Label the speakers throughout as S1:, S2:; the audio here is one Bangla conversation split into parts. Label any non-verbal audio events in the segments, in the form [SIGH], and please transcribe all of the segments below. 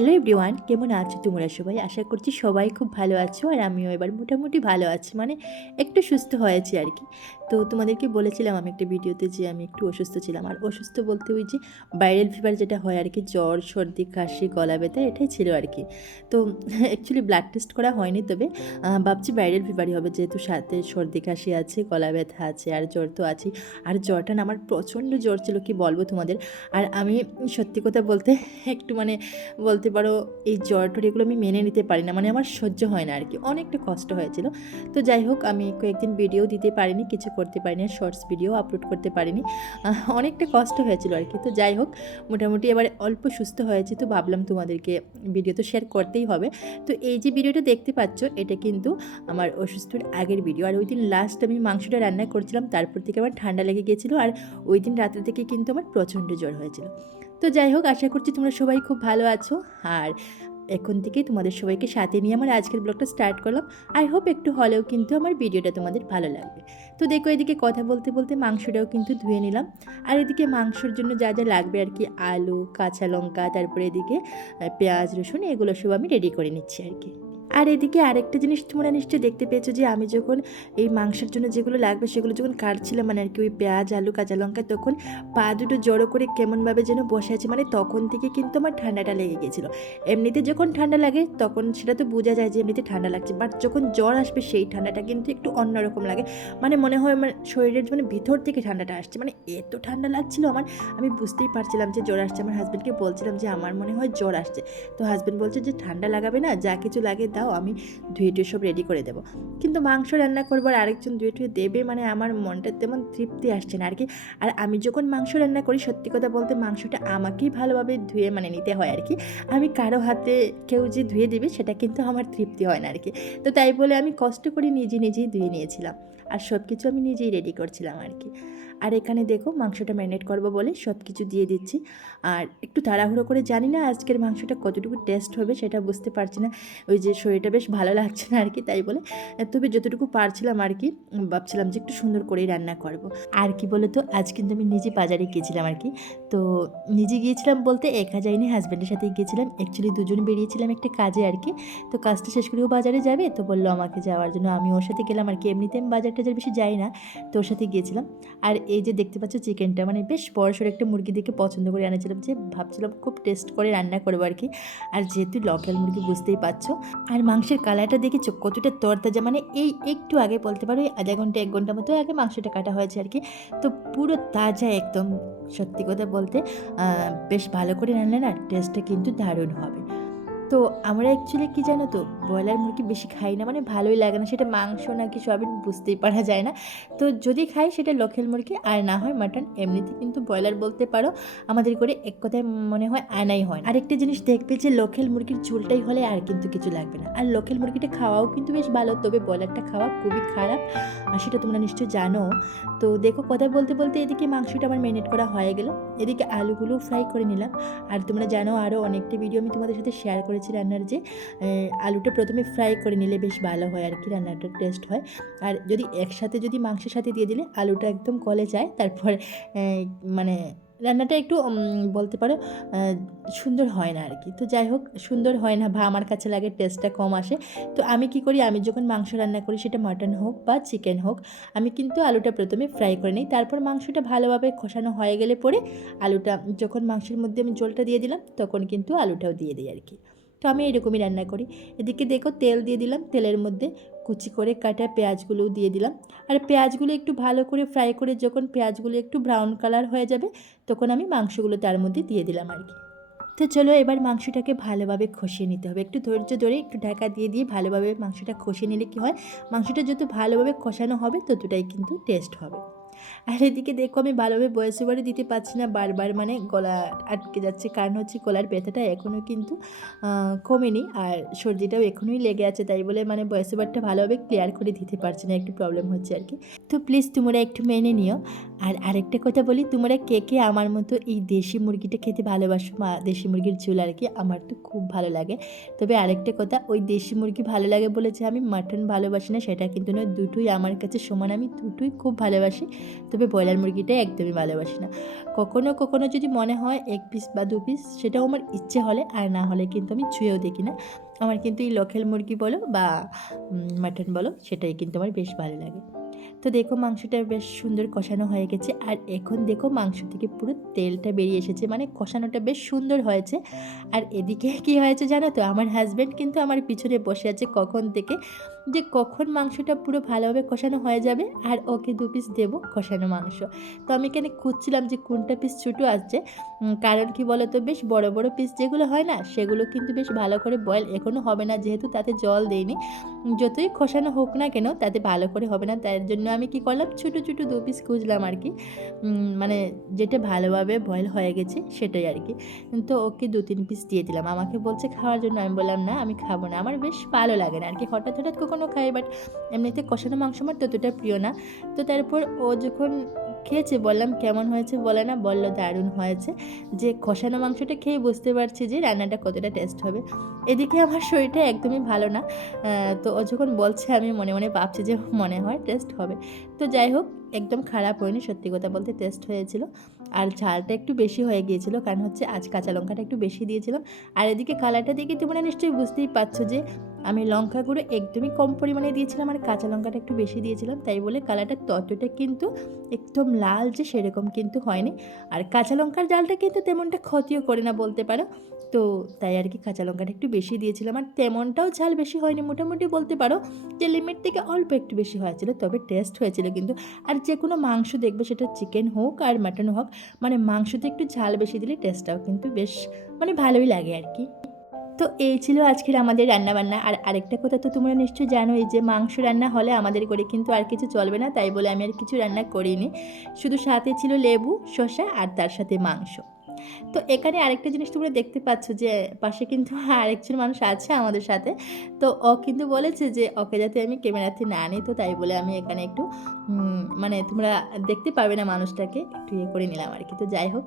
S1: হ্যালো এভরিওয়ান কেমন আছো তোমরা সবাই? আশা করছি সবাই খুব ভালো আছো আর আমিও এবার মোটামুটি ভালো আছি। মানে একটু সুস্থ হয়েছি আর কি। তো তোমাদেরকে বলেছিলাম আমি একটা ভিডিওতে যে আমি একটু অসুস্থ ছিলাম। আর অসুস্থ বলতে ওই যে ভাইরাল ফিভার যেটা হয় আর কি, জ্বর, সর্দি, কাশি, গলা ব্যথা, এটাই ছিল আর কি। তো অ্যাকচুয়ালি ব্লাড টেস্ট করা হয়নি তবে ভাবছি ভাইরাল ফিভারই হবে যেহেতু সাথে সর্দি, কাশি আছে, গলা ব্যথা আছে, আর জ্বর তো আছেই। আর জ্বরটা আমার প্রচণ্ড জ্বর ছিল কি বলব তোমাদের? আর আমি সত্যি কথা বলতে একটু মানে বলতে পারো এই জ্বর টর এগুলো আমি মেনে নিতে পারি না মানে আমার সহ্য হয় না আর কি। অনেকটা কষ্ট হয়েছিল। তো যাই হোক, আমি কয়েকদিন ভিডিও দিতে পারিনি, কিছু করতে পারিনি শর্টস ভিডিও আপলোড করতে পারিনি। অনেকটা কষ্ট হয়েছিল আর কি। তো যাই হোক, মোটামুটি এবার অল্প সুস্থ হয়েছে তো ভাবলাম তোমাদেরকে ভিডিও তো শেয়ার করতেই হবে। তো এই যে ভিডিওটা দেখতে পাচ্ছ, এটা কিন্তু আমার অসুস্থর আগের ভিডিও আর ওই দিন লাস্ট আমি মাংসটা রান্না করছিলাম, তারপর থেকে আমার ঠান্ডা লেগে গিয়েছিল আর ওই দিন রাত্রে থেকে কিন্তু আমার প্রচণ্ড জ্বর হয়েছিল। তো যাই হোক, আশা করছি তোমরা সবাই খুব ভালো আছো। আর এখন থেকেই তোমাদের সবাইকে সাথে নিয়ে আমার আজকের ব্লগটা স্টার্ট করলাম। আই হোপ একটু হলেও কিন্তু আমার ভিডিওটা তোমাদের ভালো লাগবে। তো দেখো এদিকে কথা বলতে বলতে মাংসটাও কিন্তু ধুয়ে নিলাম। আর এদিকে মাংসর জন্য যা যা লাগবে আর কি, আলু, কাঁচা লঙ্কা, তারপরে এদিকে পেঁয়াজ, রসুন, এগুলো সব আমি রেডি করে নিচ্ছি আর কি। আর এদিকে আরেকটা জিনিস তোমরা নিশ্চয়ই দেখতে পেয়েছ যে আমি যখন এই মাংসের জন্য যেগুলো লাগবে সেগুলো যখন কাটছিলাম মানে আর কি ওই পেঁয়াজ, আলু, কাঁচা লঙ্কা, তখন পা দুটো জড়ো করে কেমনভাবে যেন বসে আছে মানে তখন থেকে কিন্তু আমার ঠান্ডাটা লেগে গেছিল। এমনিতে যখন ঠান্ডা লাগে তখন সেটা তো বোঝা যায় যে এমনিতে ঠান্ডা লাগছে বাট যখন জ্বর আসবে সেই ঠান্ডাটা কিন্তু একটু অন্যরকম লাগে। মানে মনে হয় আমার শরীরের মানে ভিতর থেকে ঠান্ডাটা আসছে মানে এত ঠান্ডা লাগছিল আমার, আমি বুঝতেই পারছিলাম যে জ্বর আসছে। আমার হাজব্যান্ডকে বলছিলাম যে আমার মনে হয় জ্বর আসছে। তো হাজব্যান্ড বলছে যে ঠান্ডা লাগাবে না, যা কিছু লাগে দাও, আমি ধুয়ে টুয়ে সব রেডি করে দেবো। কিন্তু মাংস রান্না করব আর আরেকজন ধুয়ে টুয়ে দেবে মানে আমার মনটা তেমন তৃপ্তি আসছে না আর কি আর আমি যখন মাংস রান্না করি, সত্যি কথা বলতে মাংসটা আমাকেই ভালোভাবে ধুয়ে মানে নিতে হয় আর কি আমি কারও হাতে কেউ যে ধুয়ে দেবে, সেটা কিন্তু আমার তৃপ্তি হয় না আর কি তো তাই বলে আমি কষ্ট করে নিজে নিজেই ধুয়ে নিয়েছিলাম। আর সব কিছু আমি নিজেই রেডি করছিলাম আর কি আর এখানে দেখো মাংসটা ম্যারিনেট করব বলে সব কিছু দিয়ে দিচ্ছি আর একটু তাড়াহুড়ো করে জানি না আজকের মাংসটা কতটুকু টেস্ট হবে সেটা বুঝতে পারছি না ওই যে শরীরটা বেশ ভালো লাগছে না আর কি তাই বলে তবে যতটুকু পারছিলাম আর কি ভাবছিলাম যে একটু সুন্দর করেই রান্না করব। আর কি বলো তো আজ কিন্তু আমি নিজে বাজারে গিয়েছিলাম আর কি তো নিজে গিয়েছিলাম বলতে একা যাইনি হাজব্যান্ডের সাথে গিয়েছিলাম। অ্যাকচুয়ালি দুজন বেরিয়েছিলাম একটা কাজে আর কি। তো কাজটা শেষ করেও বাজারে যাবে, তো বলল আমাকে যাওয়ার জন্য। আমি ওর সাথে গেলাম আর কি, এমনিতে আমি বাজার টাজার বেশি যাই না, তো ওর সাথে গিয়েছিলাম। আর এই যে দেখতে পাচ্ছ চিকেনটা মানে বেশ বড়সড় একটা মুরগি দেখে পছন্দ করে আনেছিলাম যে ভাবছিলাম খুব টেস্ট করে রান্না করব আর কি। আর যেহেতু লোকাল মুরগি বুঝতেই পারছ, আর মাংসের কালারটা দেখেছ কতটা তরতাজা মানে এই একটু আগে বলতে পারো আধা ঘণ্টা, এক ঘণ্টা মতো আগে মাংসটা কাটা হয়েছে আর কি। তো পুরো তাজা একদম। সত্যি কথা বলতে বেশ ভালো করে রান্না না টেস্টটা কিন্তু দারুণ হবে। তো আমরা অ্যাকচুয়ালি কী জানো তো ব্রয়লার মুরগি বেশি খাই না মানে ভালোই লাগে না। সেটা মাংস নাকি সবই বুঝতেই পারা যায় না। তো যদি খাই সেটা লোকেল মুরগি, আর না হয় মাটন। এমনিতে কিন্তু ব্রয়লার বলতে পারো, আমাদের করে এক কথায় মনে হয় আনাই হয় না। আরেকটা জিনিস দেখবে যে লোকেল মুরগির ঝোলটাই হলে আর কিন্তু কিছু লাগবে না। আর লোকেল মুরগিটা খাওয়াও কিন্তু বেশ ভালো, তবে ব্রয়লারটা খাওয়া খুবই খারাপ। আর সেটা তোমরা নিশ্চয়ই জানো। তো দেখো কথা বলতে বলতে এদিকে মাংসটা আমার ম্যারিনেট করা হয়ে গেল। এদিকে আলুগুলো ফ্রাই করে নিলাম। আর তোমরা জানো আরও অনেকটা ভিডিও আমি তোমাদের সাথে শেয়ার করেছি রান্নার যে আলুটা প্রথমে ফ্রাই করে নিলে বেশ ভালো হয় আর কি, রান্নাটা টেস্ট হয়। আর যদি একসাথে যদি মাংসের সাথে দিয়ে দিলে আলুটা একদম কলে যায়, তারপর মানে রান্নাটা একটু বলতে পারো সুন্দর হয় না আর কি। তো যাই হোক, সুন্দর হয় না বা আমার কাছে লাগে টেস্টটা কম আসে। তো আমি কি করি, আমি যখন মাংস রান্না করি, সেটা মাটন হোক বা চিকেন হোক, আমি কিন্তু আলুটা প্রথমে ফ্রাই করে নিই। তারপর মাংসটা ভালোভাবে কষানো হয়ে গেলে পরে আলুটা, যখন মাংসের মধ্যে আমি জলটা দিয়ে দিলাম, তখন কিন্তু আলুটাও দিয়ে দিই আর কি। তো আমি এরকমই রান্না করি। এদিকে দেখো তেল দিয়ে দিলাম, তেলের মধ্যে কুচি করে কাটা পেঁয়াজগুলোও দিয়ে দিলাম। আর পেঁয়াজগুলো একটু ভালো করে ফ্রাই করে যখন পেঁয়াজগুলো একটু ব্রাউন কালার হয়ে যাবে, তখন আমি মাংসগুলো তার মধ্যে দিয়ে দিলাম আর কি। তো চলো এবার মাংসটাকে ভালোভাবে কষিয়ে নিতে হবে। একটু ধৈর্য ধরে একটু ঢাকা দিয়ে দিয়ে ভালোভাবে মাংসটা কষিয়ে নিলে কি হয়? মাংসটা যত ভালোভাবে কষানো হবে, ততটাই কিন্তু টেস্ট হবে। আর এদিকে দেখো আমি ভালোভাবে বয়স বাড়ি দিতে পারছি না বারবার মানে গলা আটকে যাচ্ছে। কারণ হচ্ছে গলার ব্যথাটা এখনও কিন্তু কমেনি আর সর্দিটাও এখনোই লেগে আছে। তাই বলে মানে বয়স ওভারটা ভালোভাবে ক্লিয়ার করে দিতে পারছি না, একটু প্রবলেম হচ্ছে আর কি। তো প্লিজ তোমরা একটু মেনে নিও। আর আরেকটা কথা বলি, তোমরা কে কে আমার মতো এই দেশি মুরগিটা খেতে ভালোবাসো? মা, দেশি মুরগির ঝোল আর কি, আমার তো খুব ভালো লাগে। তবে আরেকটা কথা, ওই দেশি মুরগি ভালো লাগে বলে যে আমি মাটন ভালোবাসি না, সেটা কিন্তু নয়, দুটোই আমার কাছে সমান, আমি দুটোই খুব ভালোবাসি। তবে ব্রয়লার মুরগিটা একদমই ভালোবাসি না। কখনো কখনো যদি মনে হয় এক পিস বা দু পিস সেটাও আমার ইচ্ছে হলে, আর না হলে কিন্তু আমি ছুঁয়েও দেখি না। আমার কিন্তু এই লোকাল মুরগি বলো বা মাটন বলো, সেটাই কিন্তু আমার বেশ ভালো লাগে। তো দেখো মাংসটা বেশ সুন্দর কষানো হয়ে গেছে। আর এখন দেখো মাংস থেকে পুরো তেলটা বেরিয়ে এসেছে মানে কষানোটা বেশ সুন্দর হয়েছে। আর এদিকে কি হয়েছে জানো তো? আমার হাজব্যান্ড কিন্তু আমার পিছনে বসে আছে কখন থেকে। যে কখন মাংসটা পুরো ভালোভাবে কষানো হয়ে যাবে আর ওকে দু পিস দেবো কষানো মাংস। তো আমি এখানে খুঁজছিলাম যে কোনটা পিস ছোটো আসছে কারণ কি বলো তো বেশ বড় বড় পিস যেগুলো হয় না, সেগুলো কিন্তু বেশ ভালো করে বয়েল এখনও হবে না, যেহেতু তাতে জল দেয়নি যতই খসানো হোক না কেন, তাতে ভালো করে হবে না। তার জন্য আমি কি করলাম, ছোটো ছোটো দু পিস খুঁজলাম আর কি। মানে যেটা ভালোভাবে বয়েল হয়ে গেছে, সেটাই আর কি। তো ওকে দু তিন পিস দিয়ে দিলাম। আমাকে বলছে খাওয়ার জন্য। আমি বললাম, না, আমি খাব না। আমার বেশ ভালো লাগে না আর কি। হঠাৎ হঠাৎ কখনো খাই বাট এমনিতে কষানো মাংস আমার ততটা প্রিয় না। তো তারপর ও যখন খেয়েছে, বললাম কেমন হয়েছে বলে না, বলল দারুণ হয়েছে। যে কষানো মাংসটা খেয়ে বুঝতে পারছি যে রান্নাটা কতটা টেস্ট হবে। এদিকে আমার শরীরটা একদমই ভালো না। তো ও যখন বলছে, আমি মনে মনে ভাবছি যে মনে হয় টেস্ট হবে। তো যাই হোক, একদম খারাপ হয়নি, সত্যি কথা বলতে টেস্ট হয়েছিল। আর ঝালটা একটু বেশি হয়ে গিয়েছিল, কারণ হচ্ছে আজ কাঁচা লঙ্কাটা একটু বেশি দিয়েছিলাম। আর এদিকে কালারটা দেখে তোমরা নিশ্চয়ই বুঝতেই পারছ যে আমি লঙ্কা গুঁড়ো একদমই কম পরিমাণে দিয়েছিলাম আর কাঁচা লঙ্কাটা একটু বেশি দিয়েছিলাম, তাই বলে কালারটা ততটা কিন্তু একদম লাল যে সেরকম কিন্তু হয়নি। আর কাঁচা লঙ্কার জালটা কিন্তু তেমনটা ক্ষতিও করে না বলতে পারো। তো তাই আর কি কাঁচা লঙ্কাটা একটু বেশি দিয়েছিলাম আর তেমনটাও ঝাল বেশি হয়নি মোটামুটি বলতে পারো যে লিমিট থেকে অল্প একটু বেশি হয়েছিল, তবে টেস্ট হয়েছিল কিন্তু। আর যে কোনো মাংস দেখবে সেটা চিকেন হোক আর মাটন হোক মানে মাংসতে একটু ঝাল বেশি দিলে টেস্টটাও কিন্তু বেশ মানে ভালোই লাগে আর কি। তো এই ছিল আজকের আমাদের রান্নাবান্না। আর আরেকটা কথা তো তোমরা নিশ্চয়ই জানোই যে মাংস রান্না হলে আমাদের করে কিন্তু আর কিছু চলবে না, তাই বলে আমি আর কিছু রান্না করিনি। শুধু সাথে ছিল লেবু, শসা আর তার সাথে মাংস। তো এখানে আরেকটা জিনিস তোমরা দেখতে পাচ্ছ যে পাশে কিন্তু [LAUGHS] আরেকজন মানুষ আছে আমাদের সাথে। তো ও কিন্তু বলেছে যে ওকে যাতে আমি ক্যামেরাতে না আনি, তো তাই বলে আমি এখানে একটু মানে তোমরা দেখতে পারবে না মানুষটাকে, একটু ইয়ে করে নিলাম আর কি তো যাই হোক,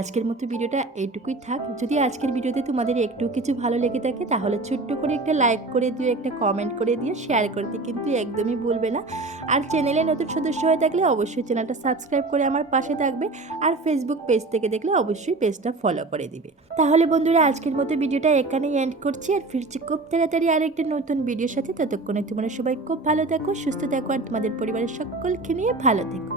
S1: আজকের মতো ভিডিওটা এইটুকুই থাক। যদি আজকের ভিডিওতে তোমাদের একটু কিছু ভালো লেগে থাকে, তাহলে ছোট্ট করে একটা লাইক করে দিও, একটা কমেন্ট করে দিও, শেয়ার করতে কিন্তু একদমই ভুলবে না। আর চ্যানেলে নতুন সদস্য হয়ে থাকলে অবশ্যই চ্যানেলটা সাবস্ক্রাইব করে আমার পাশে থাকবে। আর ফেসবুক পেজ থেকে দেখলে অবশ্যই পেজটা ফলো করে দিবে। তাহলে বন্ধুরা, আজকের মতো ভিডিওটা এখানেই এন্ড করছি। আর ফিরছি খুব তাড়াতাড়ি আরেকটা নতুন ভিডিওর সাথে। ততক্ষণে তোমরা সবাই খুব ভালো থাকো, সুস্থ থাকো, আর তোমাদের পরিবারের সকলকে নিয়ে ভালো থেকো।